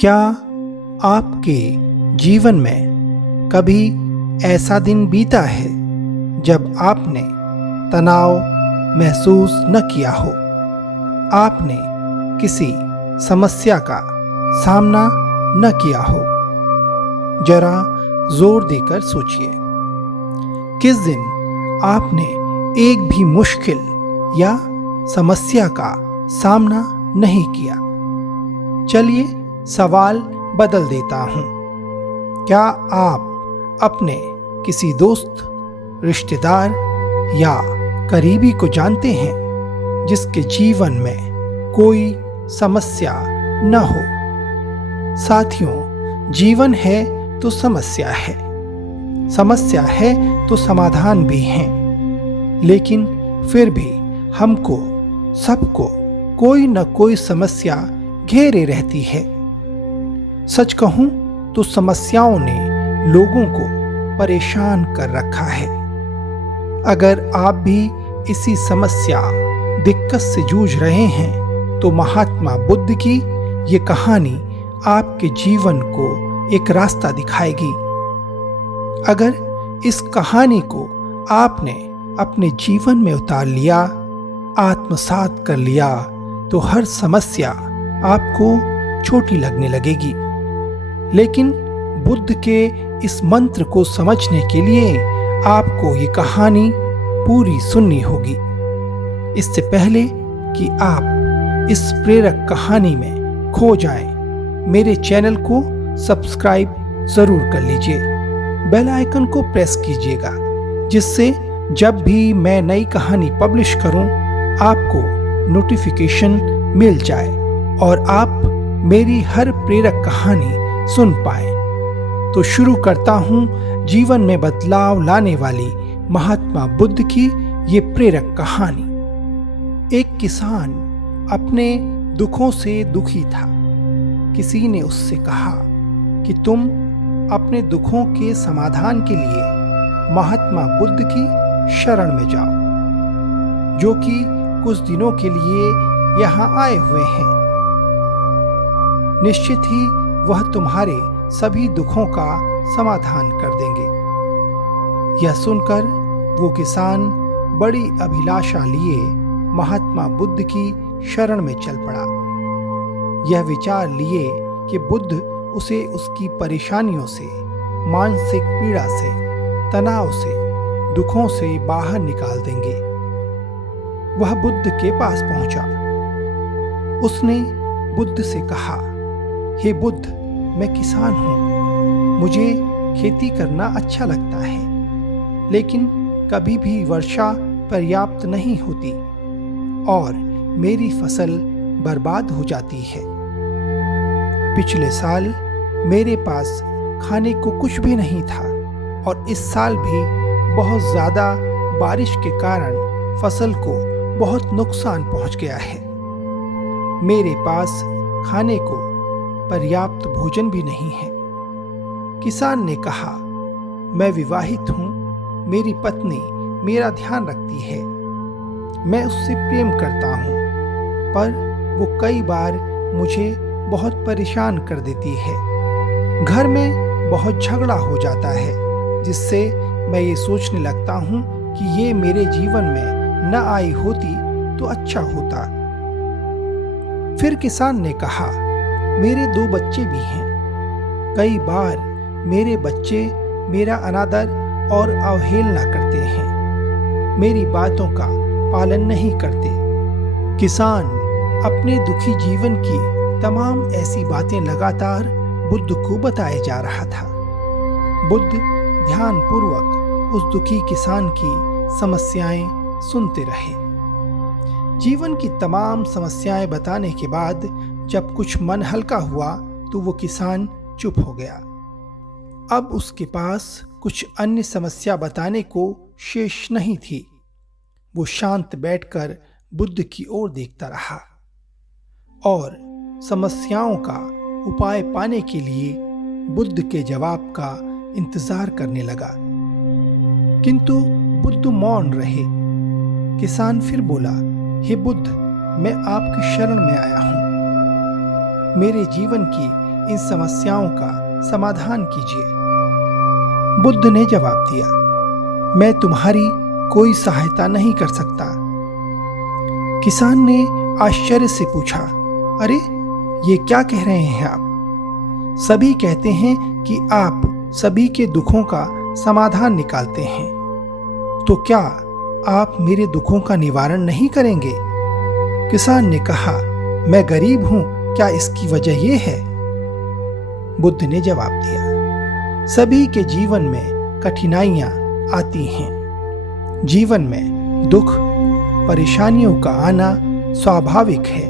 क्या आपके जीवन में कभी ऐसा दिन बीता है जब आपने तनाव महसूस न किया हो? आपने किसी समस्या का सामना न किया हो? जरा जोर देकर सोचिए, किस दिन आपने एक भी मुश्किल या समस्या का सामना नहीं किया? चलिए सवाल बदल देता हूं। क्या आप अपने किसी दोस्त, रिश्तेदार या करीबी को जानते हैं जिसके जीवन में कोई समस्या न हो? साथियों, जीवन है तो समस्या है, समस्या है तो समाधान भी हैं। लेकिन फिर भी हमको, सबको कोई न कोई समस्या घेरे रहती है। सच कहूं तो समस्याओं ने लोगों को परेशान कर रखा है। अगर आप भी इसी समस्या, दिक्कत से जूझ रहे हैं तो महात्मा बुद्ध की ये कहानी आपके जीवन को एक रास्ता दिखाएगी। अगर इस कहानी को आपने अपने जीवन में उतार लिया, आत्मसात कर लिया, तो हर समस्या आपको छोटी लगने लगेगी। लेकिन बुद्ध के इस मंत्र को समझने के लिए आपको ये कहानी पूरी सुननी होगी। इससे पहले कि आप इस प्रेरक कहानी में खो जाएं, मेरे चैनल को सब्सक्राइब जरूर कर लीजिए। बेल आइकन को प्रेस कीजिएगा, जिससे जब भी मैं नई कहानी पब्लिश करूं, आपको नोटिफिकेशन मिल जाए और आप मेरी हर प्रेरक कहानी सुन पाए। तो शुरू करता हूं जीवन में बदलाव लाने वाली महात्मा बुद्ध की ये प्रेरक कहानी। एक किसान अपने दुखों से दुखी था। किसी ने उससे कहा कि तुम अपने दुखों के समाधान के लिए महात्मा बुद्ध की शरण में जाओ, जो कि कुछ दिनों के लिए यहाँ आए हुए हैं। निश्चित ही वह तुम्हारे सभी दुखों का समाधान कर देंगे। यह सुनकर वो किसान बड़ी अभिलाषा लिए महात्मा बुद्ध की शरण में चल पड़ा। यह विचार लिए कि बुद्ध उसे उसकी परेशानियों से, मानसिक पीड़ा से, तनाव से, दुखों से बाहर निकाल देंगे। वह बुद्ध के पास पहुंचा। उसने बुद्ध से कहा, हे बुद्ध, मैं किसान हूं। मुझे खेती करना अच्छा लगता है, लेकिन कभी भी वर्षा पर्याप्त नहीं होती और मेरी फसल बर्बाद हो जाती है। पिछले साल मेरे पास खाने को कुछ भी नहीं था और इस साल भी बहुत ज्यादा बारिश के कारण फसल को बहुत नुकसान पहुंच गया है। मेरे पास खाने को पर्याप्त भोजन भी नहीं है। किसान ने कहा, मैं विवाहित हूं, मेरी पत्नी मेरा ध्यान रखती है, मैं उससे प्रेम करता हूं, पर वो कई बार मुझे बहुत परेशान कर देती है। घर में बहुत झगड़ा हो जाता है, जिससे मैं ये सोचने लगता हूं कि ये मेरे जीवन में न आई होती तो अच्छा होता। फिर किसान ने कहा, मेरे 2 बच्चे भी हैं। कई बार मेरे बच्चे मेरा अनादर और अवहेलना करते हैं, मेरी बातों का पालन नहीं करते। किसान अपने दुखी जीवन की तमाम ऐसी बातें लगातार बुद्ध को बताए जा रहा था। बुद्ध ध्यानपूर्वक उस दुखी किसान की समस्याएं सुनते रहे। जीवन की तमाम समस्याएं बताने के बाद जब कुछ मन हल्का हुआ तो वो किसान चुप हो गया। अब उसके पास कुछ अन्य समस्या बताने को शेष नहीं थी। वो शांत बैठकर बुद्ध की ओर देखता रहा और समस्याओं का उपाय पाने के लिए बुद्ध के जवाब का इंतजार करने लगा। किंतु बुद्ध मौन रहे। किसान फिर बोला, हे बुद्ध, मैं आपकी शरण में आया हूं। मेरे जीवन की इन समस्याओं का समाधान कीजिए। बुद्ध ने जवाब दिया, मैं तुम्हारी कोई सहायता नहीं कर सकता। किसान ने आश्चर्य से पूछा, अरे ये क्या कह रहे हैं आप? सभी कहते हैं कि आप सभी के दुखों का समाधान निकालते हैं, तो क्या आप मेरे दुखों का निवारण नहीं करेंगे? किसान ने कहा, मैं गरीब हूं, क्या इसकी वजह यह है? बुद्ध ने जवाब दिया, सभी के जीवन में कठिनाइयां आती हैं। जीवन में दुख परेशानियों का आना स्वाभाविक है।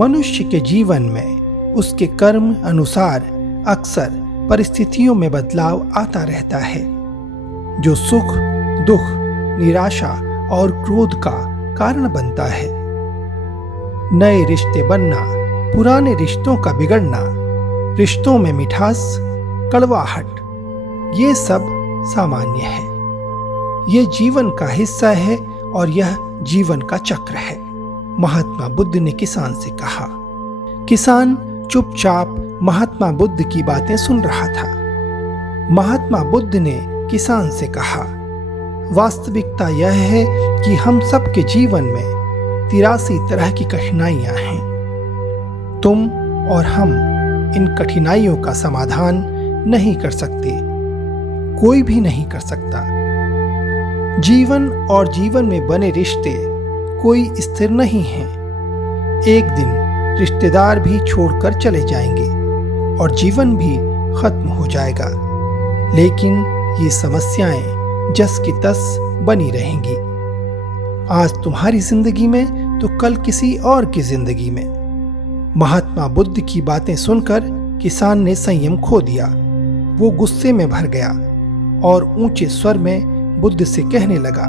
मनुष्य के जीवन में उसके कर्म अनुसार अक्सर परिस्थितियों में बदलाव आता रहता है, जो सुख, दुख, निराशा और क्रोध का कारण बनता है। नए रिश्ते बनना, पुराने रिश्तों का बिगड़ना, रिश्तों में मिठास, कड़वाहट, ये सब सामान्य है। ये जीवन का हिस्सा है और यह जीवन का चक्र है। महात्मा बुद्ध ने किसान से कहा। किसान चुपचाप महात्मा बुद्ध की बातें सुन रहा था। महात्मा बुद्ध ने किसान से कहा, वास्तविकता यह है कि हम सब के जीवन में 83 तरह की कठिनाइयां हैं। तुम और हम इन कठिनाइयों का समाधान नहीं कर सकते, कोई भी नहीं कर सकता। जीवन और जीवन में बने रिश्ते कोई स्थिर नहीं हैं। एक दिन रिश्तेदार भी छोड़कर चले जाएंगे और जीवन भी खत्म हो जाएगा, लेकिन ये समस्याएं जस की तस बनी रहेंगी। आज तुम्हारी जिंदगी में तो कल किसी और की जिंदगी में। महात्मा बुद्ध की बातें सुनकर किसान ने संयम खो दिया। वो गुस्से में भर गया और ऊंचे स्वर में बुद्ध से कहने लगा,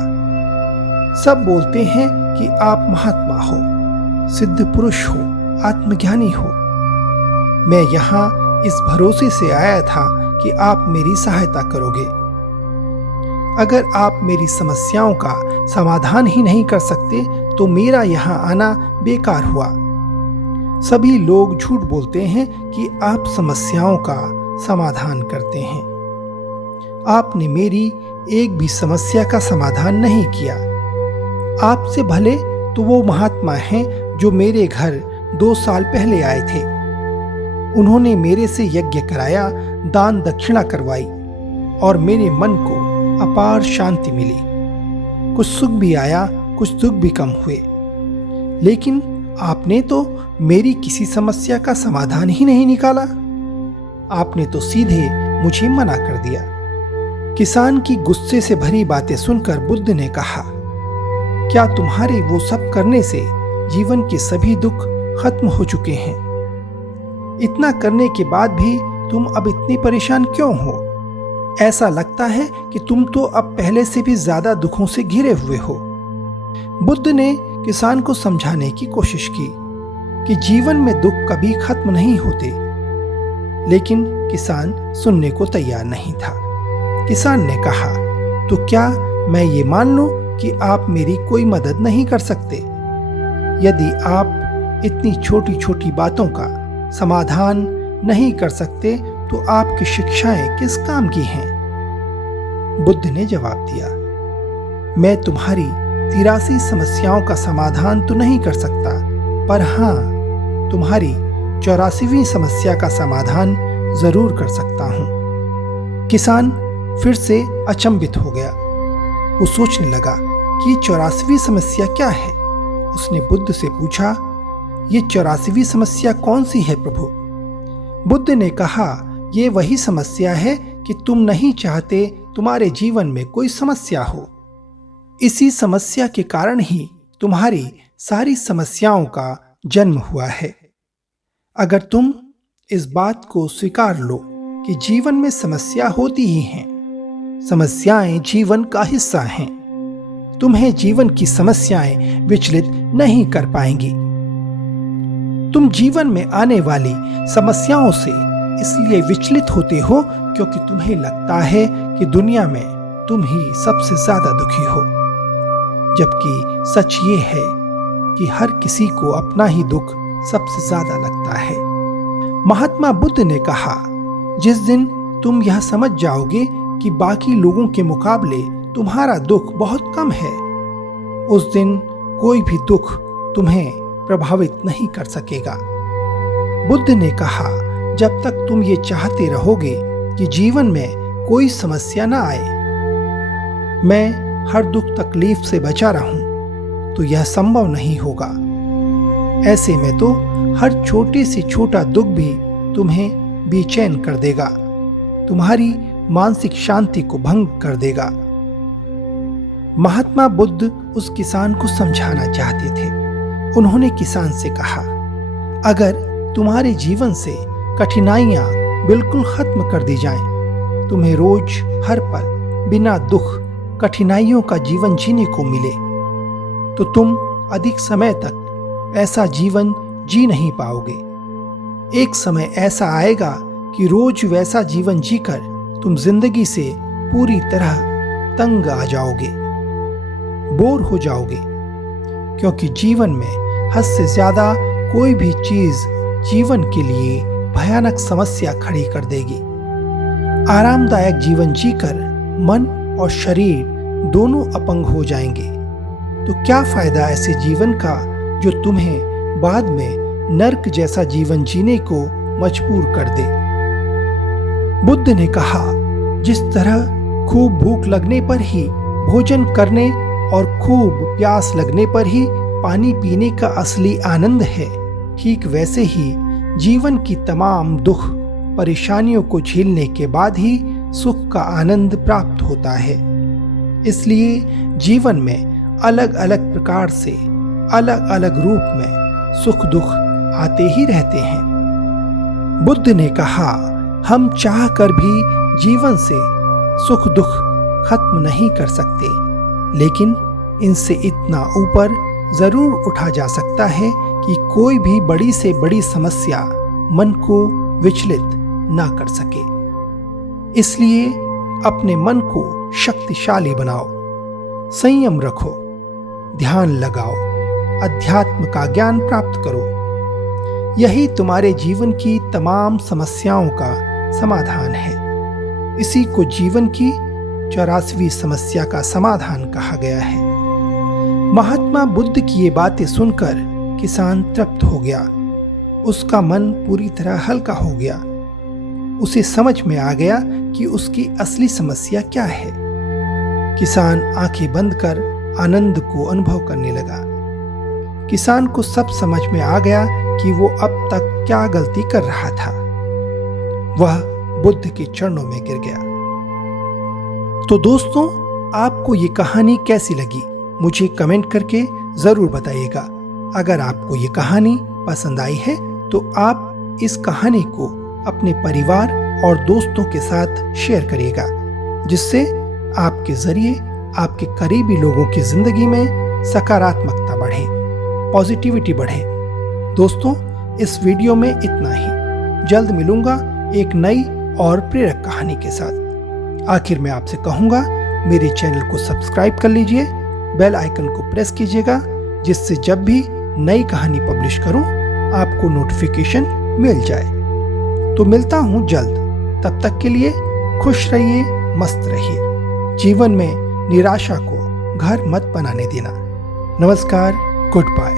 सब बोलते हैं कि आप महात्मा हो, सिद्ध पुरुष हो, आत्मज्ञानी हो। मैं यहाँ इस भरोसे से आया था कि आप मेरी सहायता करोगे। अगर आप मेरी समस्याओं का समाधान ही नहीं कर सकते तो मेरा यहाँ आना बेकार हुआ। सभी लोग झूठ बोलते हैं कि आप समस्याओं का समाधान करते हैं। आपने मेरी एक भी समस्या का समाधान नहीं किया। आपसे भले तो वो महात्मा हैं जो मेरे घर 2 साल पहले आए थे। उन्होंने मेरे से यज्ञ कराया, दान दक्षिणा करवाई और मेरे मन को अपार शांति मिली। कुछ सुख भी आया, कुछ दुख भी कम हुए। लेकिन आपने तो मेरी किसी समस्या का समाधान ही नहीं निकाला। आपने तो सीधे मुझे मना कर दिया। किसान की गुस्से से भरी बातें सुनकर बुद्ध ने कहा, क्या तुम्हारे वो सब करने से जीवन के सभी दुख खत्म हो चुके हैं? इतना करने के बाद भी तुम अब इतनी परेशान क्यों हो? ऐसा लगता है कि तुम तो अब पहले से भी ज्यादा दुखों से घिरे हुए हो। बुद्ध ने किसान को समझाने की कोशिश की कि जीवन में दुख कभी खत्म नहीं होते, लेकिन किसान सुनने को तैयार नहीं था। किसान ने कहा, तो क्या मैं ये मान लूं कि आप मेरी कोई मदद नहीं कर सकते? यदि आप इतनी छोटी छोटी बातों का समाधान नहीं कर सकते तो आपकी शिक्षाएं किस काम की हैं? बुद्ध ने जवाब दिया, मैं तुम्हारी 83 समस्याओं का समाधान तो नहीं कर सकता, पर हाँ, तुम्हारी 84वीं समस्या का समाधान जरूर कर सकता हूं। किसान फिर से अचंभित हो गया। वो सोचने लगा कि 84वीं समस्या क्या है। उसने बुद्ध से पूछा, ये 84वीं समस्या कौन सी है प्रभु? बुद्ध ने कहा, ये वही समस्या है कि तुम नहीं चाहते तुम्हारे जीवन में कोई समस्या हो। इसी समस्या के कारण ही तुम्हारी सारी समस्याओं का जन्म हुआ है। अगर तुम इस बात को स्वीकार लो कि जीवन में समस्या होती ही हैं, समस्याएं जीवन का हिस्सा हैं, तुम्हें जीवन की समस्याएं विचलित नहीं कर पाएंगी। तुम जीवन में आने वाली समस्याओं से इसलिए विचलित होते हो क्योंकि तुम्हें लगता है कि दुनिया में तुम ही सबसे ज्यादा दुखी हो, जबकि सच ये है कि हर किसी को अपना ही दुख सबसे ज्यादा लगता है। महात्मा बुद्ध ने कहा, जिस दिन तुम यह समझ जाओगे कि बाकी लोगों के मुकाबले तुम्हारा दुख बहुत कम है, उस दिन कोई भी दुख तुम्हें प्रभावित नहीं कर सकेगा। बुद्ध ने कहा, जब तक तुम ये चाहते रहोगे कि जीवन में कोई समस्या ना आए, मैं हर दुख तकलीफ से बचा रहूं, तो यह संभव नहीं होगा। ऐसे में तो हर छोटे से छोटा दुख भी तुम्हें बेचैन कर देगा, तुम्हारी मानसिक शांति को भंग कर देगा। महात्मा बुद्ध उस किसान को समझाना चाहते थे। उन्होंने किसान से कहा, अगर तुम्हारे जीवन से कठिनाइयां बिल्कुल खत्म कर दी जाएं, तुम्हें रोज हर पल बिना दुख कठिनाइयों का जीवन जीने को मिले, तो तुम अधिक समय तक ऐसा जीवन जी नहीं पाओगे। एक समय ऐसा आएगा कि रोज वैसा जीवन जीकर तुम जिंदगी से पूरी तरह तंग आ जाओगे, बोर हो जाओगे, क्योंकि जीवन में हद से ज्यादा कोई भी चीज जीवन के लिए भयानक समस्या खड़ी कर देगी। आरामदायक जीवन जीकर मन और शरीर दोनों अपंग हो जाएंगे, तो क्या फायदा ऐसे जीवन का जो तुम्हें बाद में नर्क जैसा जीवन जीने को मजबूर कर दे। बुद्ध ने कहा, जिस तरह खूब भूख लगने पर ही भोजन करने और खूब प्यास लगने पर ही पानी पीने का असली आनंद है, ठीक वैसे ही जीवन की तमाम दुख परेशानियों को झेलने के बाद ही सुख का आनंद प्राप्त होता है। इसलिए जीवन में अलग अलग प्रकार से अलग अलग रूप में सुख दुख आते ही रहते हैं। बुद्ध ने कहा, हम चाह कर भी जीवन से सुख दुख खत्म नहीं कर सकते, लेकिन इनसे इतना ऊपर जरूर उठा जा सकता है कि कोई भी बड़ी से बड़ी समस्या मन को विचलित ना कर सके। इसलिए अपने मन को शक्तिशाली बनाओ, संयम रखो, ध्यान लगाओ, अध्यात्म का ज्ञान प्राप्त करो। यही तुम्हारे जीवन की तमाम समस्याओं का समाधान है। इसी को जीवन की 84वीं समस्या का समाधान कहा गया है। महात्मा बुद्ध की ये बातें सुनकर किसान तृप्त हो गया। उसका मन पूरी तरह हल्का हो गया। उसे समझ में आ गया कि उसकी असली समस्या क्या है। किसान आंखें बंद कर आनंद को अनुभव करने लगा। किसान को सब समझ में आ गया कि वो अब तक क्या गलती कर रहा था। वह बुद्ध के चरणों में गिर गया। तो दोस्तों, आपको ये कहानी कैसी लगी मुझे कमेंट करके जरूर बताइएगा। अगर आपको ये कहानी पसंद आई है तो आप इस कहानी को अपने परिवार और दोस्तों के साथ शेयर करिएगा, जिससे आपके जरिए आपके करीबी लोगों की जिंदगी में सकारात्मकता बढ़े, पॉजिटिविटी बढ़े। दोस्तों, इस वीडियो में इतना ही। जल्द मिलूंगा एक नई और प्रेरक कहानी के साथ। आखिर में आपसे कहूंगा, मेरे चैनल को सब्सक्राइब कर लीजिए, बेल आइकन को प्रेस कीजिएगा, जिससे जब भी नई कहानी पब्लिश करूं आपको नोटिफिकेशन मिल जाए। तो मिलता हूं जल्द। तब तक के लिए खुश रहिए, मस्त रहिए। जीवन में निराशा को घर मत बनाने देना। नमस्कार, गुड बाय।